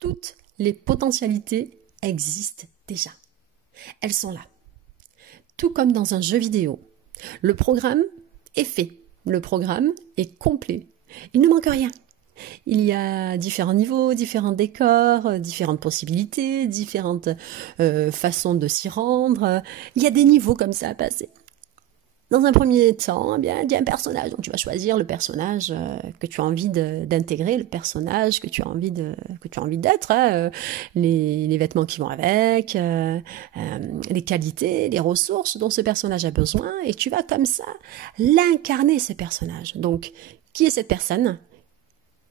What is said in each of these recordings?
Toutes les potentialités existent déjà. Elles sont là. Tout comme dans un jeu vidéo. Le programme est fait. Le programme est complet. Il ne manque rien. Il y a différents niveaux, différents décors, différentes possibilités, différentes façons de s'y rendre. Il y a des niveaux comme ça à passer. Dans un premier temps, eh bien, il y a un personnage. Donc tu vas choisir le personnage que tu as envie d'intégrer, le personnage que tu as envie d'être, hein, les vêtements qui vont avec, les qualités, les ressources dont ce personnage a besoin, et tu vas comme ça l'incarner, ce personnage. Donc, qui est cette personne ?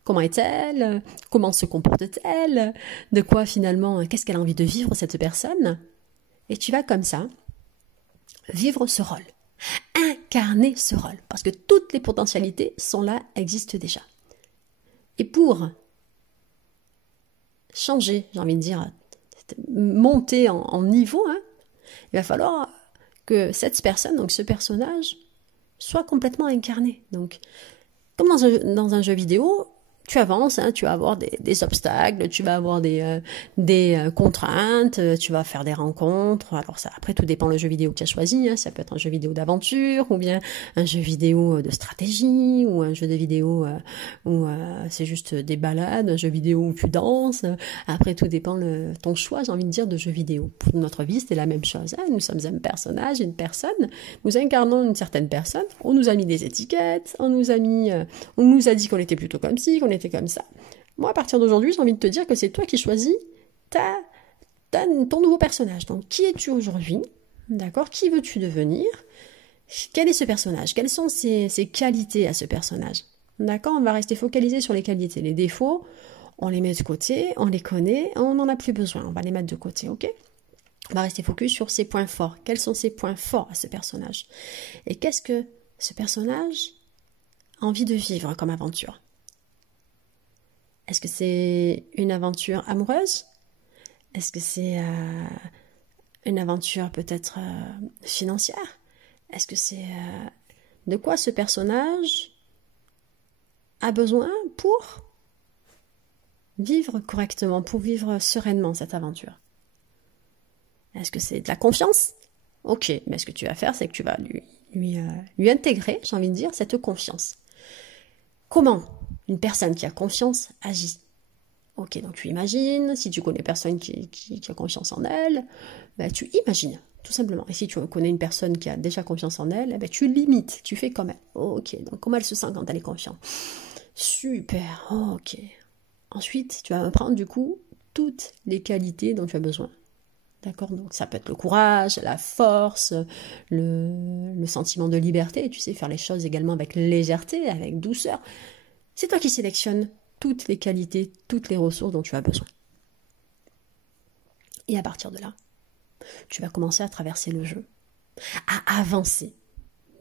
Comment est-elle ? Comment se comporte-t-elle ? De quoi finalement, qu'est-ce qu'elle a envie de vivre, cette personne ? Et tu vas comme ça vivre ce rôle. Incarner ce rôle, parce que toutes les potentialités sont là, existent déjà. Et pour changer, j'ai envie de dire, monter en niveau, hein, il va falloir que cette personne, donc ce personnage, soit complètement incarné. Donc, comme dans un jeu vidéo, tu avances, hein, tu vas avoir des obstacles, tu vas avoir des contraintes, tu vas faire des rencontres. Alors ça, après, tout dépend le jeu vidéo que tu as choisi. Hein. Ça peut être un jeu vidéo d'aventure, ou bien un jeu vidéo de stratégie, ou un jeu de vidéo où c'est juste des balades, un jeu vidéo où tu danses. Après, tout dépend ton choix, j'ai envie de dire, de jeu vidéo. Pour notre vie, c'était la même chose. Hein. Nous sommes un personnage, une personne. Nous incarnons une certaine personne. On nous a mis des étiquettes, on nous a dit qu'on était plutôt comme ci, qu'on était comme ça. Moi, à partir d'aujourd'hui, j'ai envie de te dire que c'est toi qui choisis ton nouveau personnage. Donc, qui es-tu aujourd'hui ? D'accord ? Qui veux-tu devenir ? Quel est ce personnage ? Quelles sont ses qualités à ce personnage ? D'accord ? On va rester focalisé sur les qualités. Les défauts, on les met de côté, on les connaît, on n'en a plus besoin. On va les mettre de côté, ok ? On va rester focus sur ses points forts. Quels sont ses points forts à ce personnage ? Et qu'est-ce que ce personnage a envie de vivre comme aventure ? Est-ce que c'est une aventure amoureuse ? Est-ce que c'est une aventure peut-être financière ? Est-ce que c'est de quoi ce personnage a besoin pour vivre correctement, pour vivre sereinement cette aventure ? Est-ce que c'est de la confiance ? Ok, mais ce que tu vas faire, c'est que tu vas lui intégrer, j'ai envie de dire, cette confiance. Comment une personne qui a confiance agit ? Ok, donc tu imagines, si tu connais personne qui a confiance en elle, ben tu imagines, tout simplement. Et si tu connais une personne qui a déjà confiance en elle, ben tu l'imites, tu fais comme elle. Ok, donc comment elle se sent quand elle est confiante ? Super, ok. Ensuite, tu vas apprendre du coup toutes les qualités dont tu as besoin. D'accord ? Donc ça peut être le courage, la force, le sentiment de liberté, tu sais, faire les choses également avec légèreté, avec douceur. C'est toi qui sélectionnes toutes les qualités, toutes les ressources dont tu as besoin. Et à partir de là, tu vas commencer à traverser le jeu, à avancer.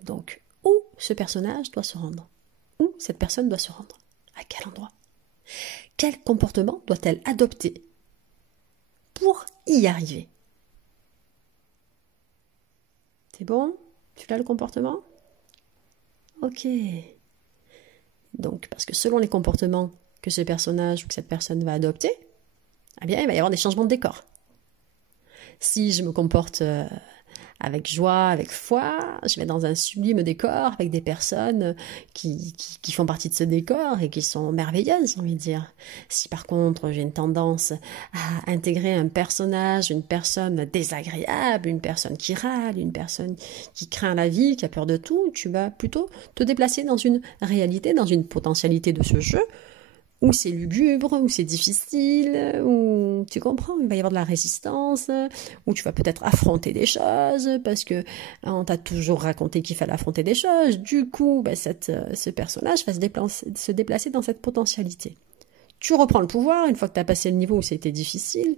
Donc, où ce personnage doit se rendre ? Où cette personne doit se rendre ? À quel endroit ? Quel comportement doit-elle adopter pour y arriver ? C'est bon ? Tu l'as le comportement ? Ok. Donc, parce que selon les comportements que ce personnage ou que cette personne va adopter, eh bien, il va y avoir des changements de décor. Si je me comporte avec joie, avec foi, je vais dans un sublime décor avec des personnes qui font partie de ce décor et qui sont merveilleuses, j'ai envie de dire. Si par contre j'ai une tendance à intégrer un personnage, une personne désagréable, une personne qui râle, une personne qui craint la vie, qui a peur de tout, tu vas plutôt te déplacer dans une réalité, dans une potentialité de ce jeu, où c'est lugubre, où c'est difficile, où tu comprends, il va y avoir de la résistance, où tu vas peut-être affronter des choses, parce que on t'a toujours raconté qu'il fallait affronter des choses. Du coup, ce personnage va se déplacer dans cette potentialité. Tu reprends le pouvoir, une fois que tu as passé le niveau où c'était difficile,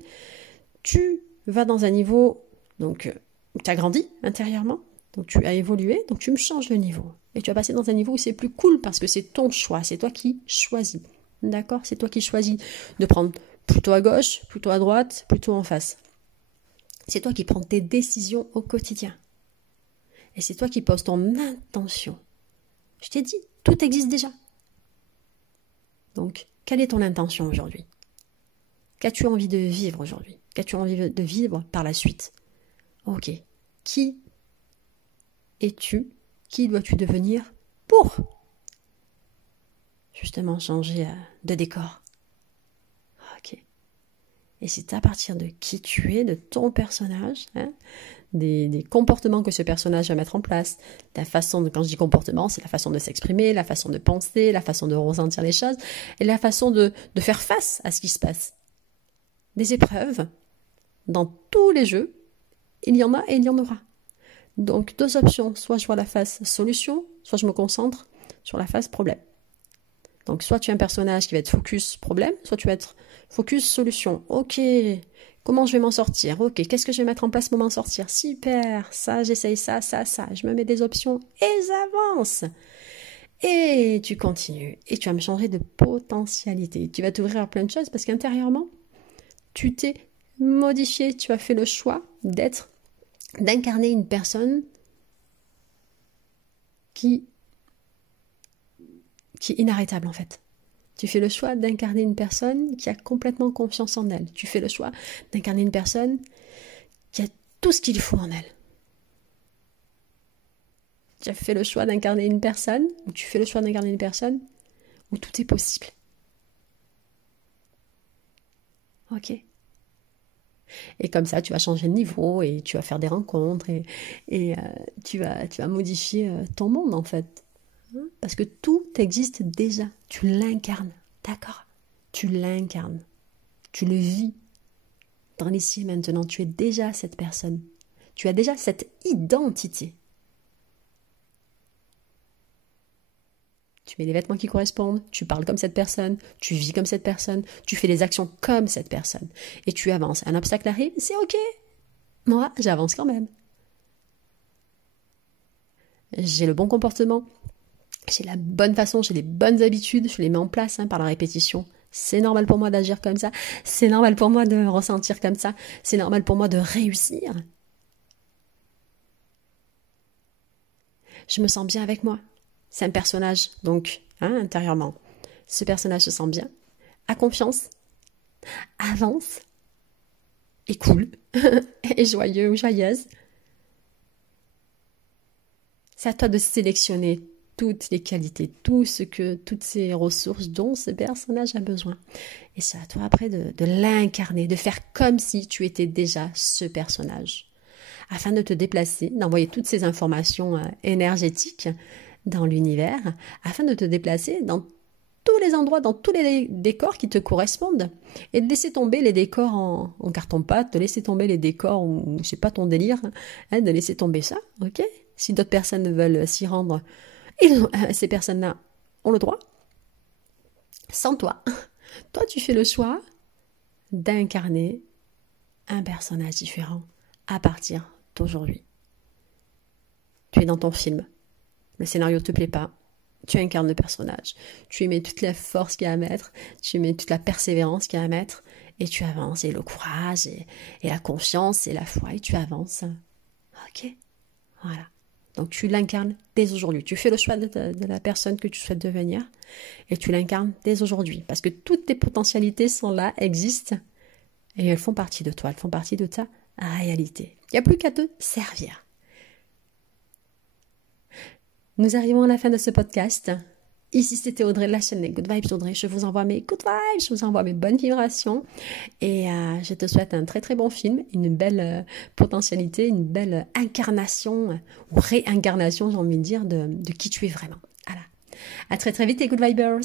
tu vas dans un niveau donc, où tu as grandi intérieurement, donc tu as évolué, donc tu me changes de niveau. Et tu vas passer dans un niveau où c'est plus cool, parce que c'est ton choix, c'est toi qui choisis. D'accord ? C'est toi qui choisis de prendre plutôt à gauche, plutôt à droite, plutôt en face. C'est toi qui prends tes décisions au quotidien. Et c'est toi qui poses ton intention. Je t'ai dit, tout existe déjà. Donc, quelle est ton intention aujourd'hui ? Qu'as-tu envie de vivre aujourd'hui? Qu'as-tu envie de vivre par la suite? Ok. Qui es-tu? Qui dois-tu devenir pour justement changer de décor? Ok. Et c'est à partir de qui tu es, de ton personnage, des comportements que ce personnage va mettre en place, la façon de, quand je dis comportement, c'est la façon de s'exprimer, la façon de penser, la façon de ressentir les choses, et la façon de faire face à ce qui se passe. Des épreuves, dans tous les jeux, il y en a et il y en aura. Donc, deux options, soit je vois la face solution, soit je me concentre sur la face problème. Donc, soit tu es un personnage qui va être focus problème, soit tu vas être focus solution. Ok, comment je vais m'en sortir? Ok, qu'est-ce que je vais mettre en place pour m'en sortir? Super, ça, j'essaye ça, ça, ça. Je me mets des options et j'avance. Et tu continues. Et tu vas me changer de potentialité. Tu vas t'ouvrir à plein de choses parce qu'intérieurement, tu t'es modifié. Tu as fait le choix d'incarner une personne qui est inarrêtable en fait. Tu fais le choix d'incarner une personne qui a complètement confiance en elle. Tu fais le choix d'incarner une personne qui a tout ce qu'il faut en elle. Tu as fait le choix d'incarner une personne, ou tu fais le choix d'incarner une personne où tout est possible. Ok. Et comme ça, tu vas changer de niveau et tu vas faire des rencontres et tu vas modifier ton monde en fait. Parce que tout existe déjà. Tu l'incarnes. D'accord? Tu l'incarnes. Tu le vis. Dans l'ici et maintenant, tu es déjà cette personne. Tu as déjà cette identité. Tu mets les vêtements qui correspondent, tu parles comme cette personne, tu vis comme cette personne, tu fais les actions comme cette personne. Et tu avances. Un obstacle arrive, c'est ok. Moi, j'avance quand même. J'ai le bon comportement. J'ai la bonne façon, j'ai les bonnes habitudes, je les mets en place par la répétition. C'est normal pour moi d'agir comme ça, c'est normal pour moi de ressentir comme ça, c'est normal pour moi de réussir. Je me sens bien avec moi. C'est un personnage, donc, intérieurement. Ce personnage se sent bien, a confiance, avance, est cool, est joyeux ou joyeuse. C'est à toi de sélectionner toutes les qualités, toutes ces ressources dont ce personnage a besoin. Et c'est à toi après de l'incarner, de faire comme si tu étais déjà ce personnage. Afin de te déplacer, d'envoyer toutes ces informations énergétiques dans l'univers, afin de te déplacer dans tous les endroits, dans tous les décors qui te correspondent, et de laisser tomber les décors en carton-pâte, de laisser tomber les décors où c'est pas ton délire, de laisser tomber ça, ok? Si d'autres personnes veulent s'y rendre, ces personnes-là ont le droit. Sans toi. Toi, tu fais le choix d'incarner un personnage différent à partir d'aujourd'hui. Tu es dans ton film. Le scénario ne te plaît pas. Tu incarnes le personnage. Tu y mets toute la force qu'il y a à mettre. Tu y mets toute la persévérance qu'il y a à mettre. Et tu avances. Et le courage, et la confiance, et la foi. Et tu avances. Ok? Voilà. Donc tu l'incarnes dès aujourd'hui. Tu fais le choix de la personne que tu souhaites devenir et tu l'incarnes dès aujourd'hui. Parce que toutes tes potentialités sont là, existent et elles font partie de toi, elles font partie de ta réalité. Il n'y a plus qu'à te servir. Nous arrivons à la fin de ce podcast. Ici, c'était Audrey de la chaîne des Good Vibes Audrey. Je vous envoie mes good vibes, je vous envoie mes bonnes vibrations. Et je te souhaite un très très bon film, une belle potentialité, une belle incarnation ou réincarnation, j'ai envie de dire, de qui tu es vraiment. Voilà. À très très vite les Good Vibers.